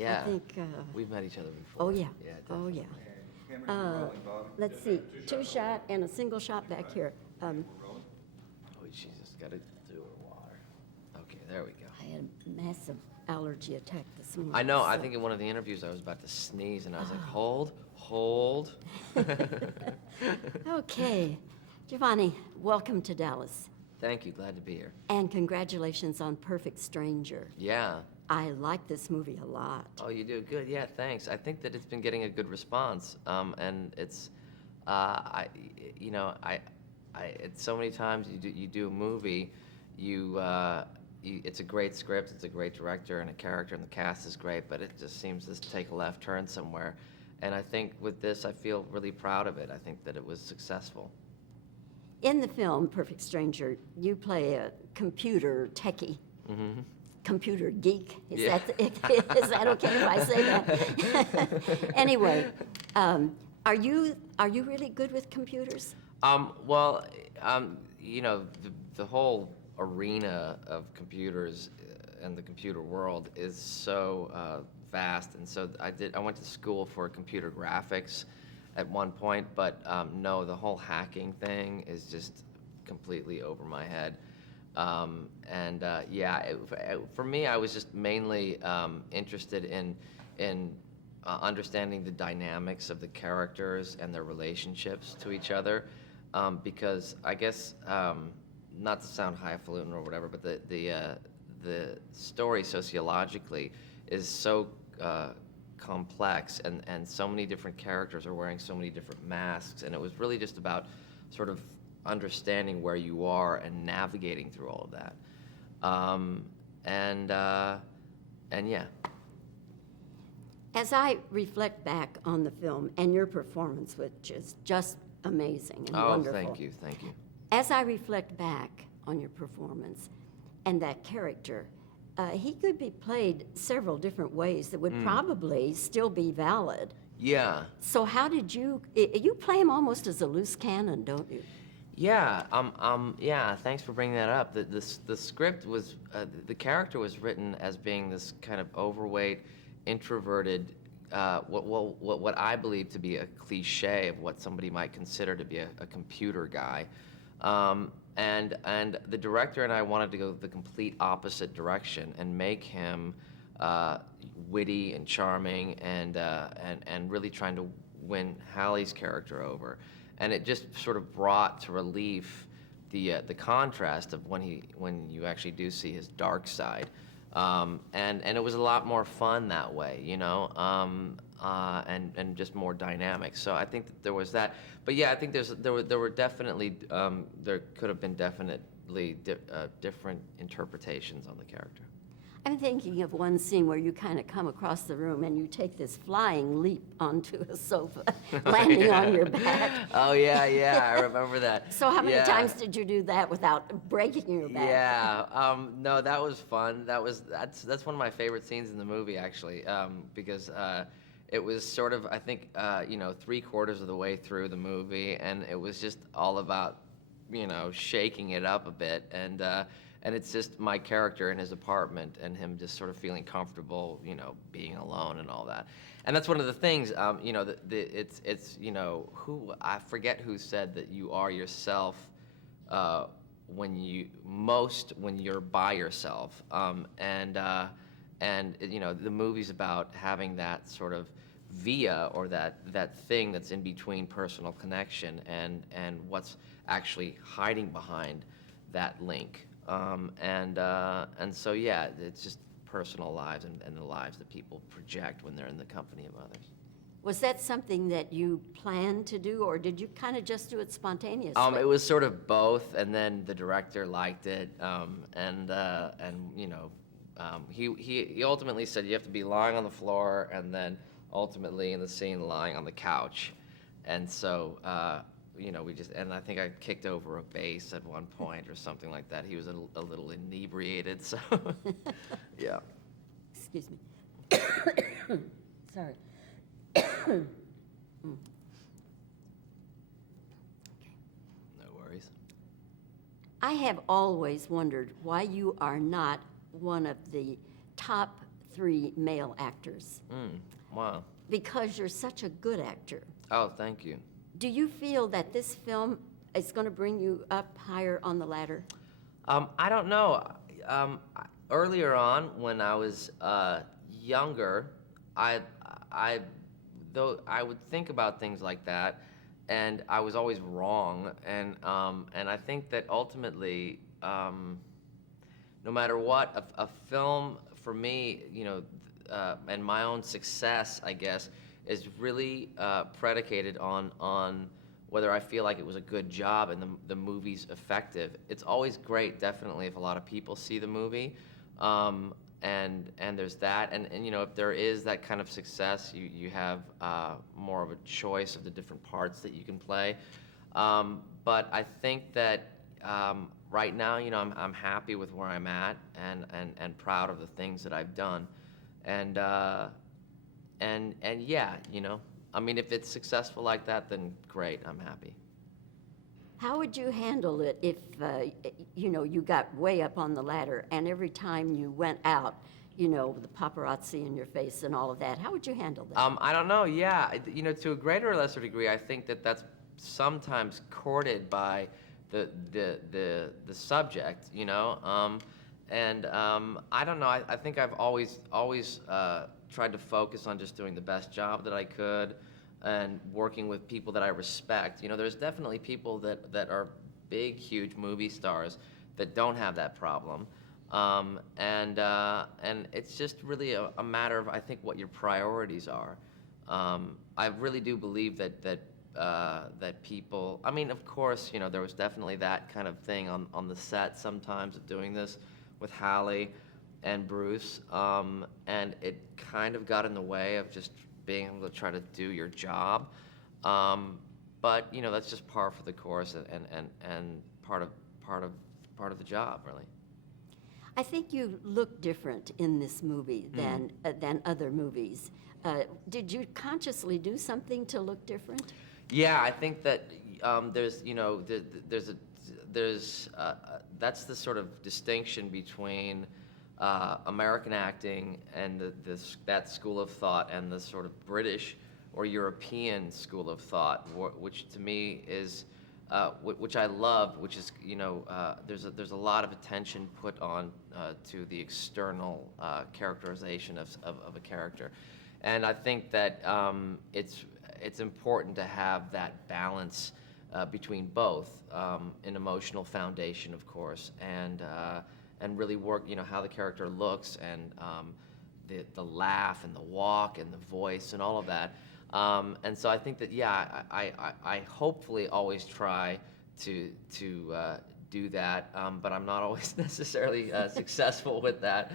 Yeah. I think, We've met each other before. oh, yeah. Yeah, Oh, definitely. yeah. Cameras are rolling, Bob. Let's see, two shot and a single shot back here. We're rolling. Oh, she's just got to do her water. Okay, there we go. I had a massive allergy attack this morning. I know. I so- think in one of the interviews I was about to sneeze, and I was like, hold, hold. Okay. Giovanni, welcome to Dallas. Thank you. Glad to be here. And congratulations on Perfect Stranger. Yeah. I like this movie a lot. Oh, you do? Good. Yeah, thanks. I think that it's been getting a good response. And it's, it's so many times you do a movie, it's a great script, it's a great director and a character, and the cast is great, but it just seems to take a left turn somewhere. And I think with this, I feel really proud of it. I think that it was successful. In the film Perfect Stranger, you play a computer techie. Mm-hmm. Computer geek. Is, Yeah. is that okay if I say that? Anyway, are you really good with computers? Well, the whole arena of computers and the computer world is so vast, and so I went to school for computer graphics at one point, but no, the whole hacking thing is just completely over my head. For me, I was just mainly interested in understanding the dynamics of the characters and their relationships to each other, because I guess, not to sound highfalutin or whatever, but the story sociologically is so complex, and so many different characters are wearing so many different masks, and it was really just about sort of understanding where you are and navigating through all of that. And yeah. As I reflect back on the film and your performance, which is just amazing and wonderful. Thank you. As I reflect back on your performance and that character, he could be played several different ways that would probably still be valid. Yeah. So how did you play him almost as a loose cannon, don't you? Yeah, thanks for bringing that up. The script was, the character was written as being this kind of overweight, introverted, what I believe to be a cliche of what somebody might consider to be a computer guy. And the director and I wanted to go the complete opposite direction and make him witty and charming and really trying to win Hallie's character over. And it just sort of brought to relief the contrast of when you actually do see his dark side, and it was a lot more fun that way, and just more dynamic. So I think that there was that. But yeah, I think there were definitely there could have been definitely different interpretations on the character. I'm thinking of one scene where you kind of come across the room and you take this flying leap onto a sofa, landing on your back. Oh yeah, I remember that. So how many Yeah. times did you do that without breaking your back? Yeah, no, that was fun. That's one of my favorite scenes in the movie, actually, because it was sort of, I think, 3/4 of the way through the movie, and it was just all about, shaking it up a bit, and it's just my character in his apartment and him just sort of feeling comfortable, being alone and all that. And that's one of the things, it's who, I forget who said that you are yourself when you're by yourself. The movie's about having that sort of via, or that thing that's in between personal connection and what's actually hiding behind that link. And so, yeah, it's just personal lives and the lives that people project when they're in the company of others. Was that something that you planned to do, or did you kind of just do it spontaneously? It was sort of both, and then the director liked it, he ultimately said you have to be lying on the floor, and then ultimately in the scene lying on the couch, and so and I think I kicked over a bass at one point or something like that. He was a little inebriated, so yeah. Excuse me. Sorry. No worries. I have always wondered why you are not one of the top 3 male actors Wow. because you're such a good actor. Oh, thank you. Do you feel that this film is going to bring you up higher on the ladder? I don't know. Earlier on, when I was younger, though I would think about things like that, and I was always wrong. And I think that ultimately, no matter what, a film for me, and my own success, I guess, is really predicated on whether I feel like it was a good job and the movie's effective. It's always great, definitely, if a lot of people see the movie, and there's that, and if there is that kind of success, you have more of a choice of the different parts that you can play. But I think that right now, I'm happy with where I'm at, and proud of the things that I've done, and yeah, I mean, if it's successful like that, then great, I'm happy. How would you handle it if, you got way up on the ladder and every time you went out, the paparazzi in your face and all of that? How would you handle that? I don't know, yeah. To a greater or lesser degree, I think that that's sometimes courted by the subject, and I don't know, I think I've always tried to focus on just doing the best job that I could and working with people that I respect. There's definitely people that are big, huge movie stars that don't have that problem. And it's just really a matter of, I think, what your priorities are. I really do believe that people, I mean, of course, there was definitely that kind of thing on the set sometimes of doing this with Hallie and Bruce, and it kind of got in the way of just being able to try to do your job, but that's just par for the course and part of the job, really. I think you look different in this movie than other movies. Did you consciously do something to look different? Yeah, I think that that's the sort of distinction between American acting and that school of thought and the sort of British or European school of thought, which to me is, which I love, which is, there's a lot of attention put on to the external characterization of a character, and I think that it's important to have that balance between both, an emotional foundation, of course, and really work, how the character looks, and the laugh and the walk and the voice and all of that. And so I think that, yeah, I hopefully always try to do that, but I'm not always necessarily successful with that.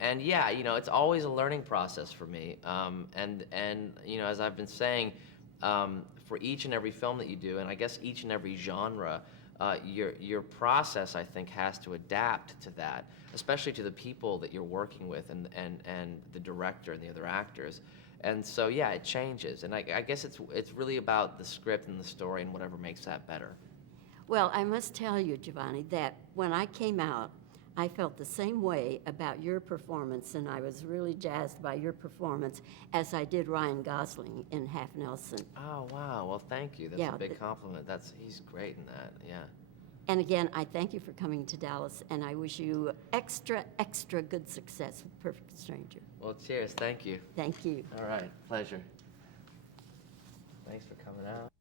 And yeah, it's always a learning process for me. And as I've been saying, for each and every film that you do, and I guess each and every genre, your process, I think, has to adapt to that, especially to the people that you're working with and the director and the other actors. And so, yeah, it changes. And I guess it's really about the script and the story and whatever makes that better. Well, I must tell you, Giovanni, that when I came out, I felt the same way about your performance, and I was really jazzed by your performance as I did Ryan Gosling in Half Nelson. Oh, wow. Well, thank you. That's Yeah, a big compliment. He's great in that, yeah. And again, I thank you for coming to Dallas, and I wish you extra, extra good success with Perfect Stranger. Well, cheers. Thank you. Thank you. All right. Pleasure. Thanks for coming out.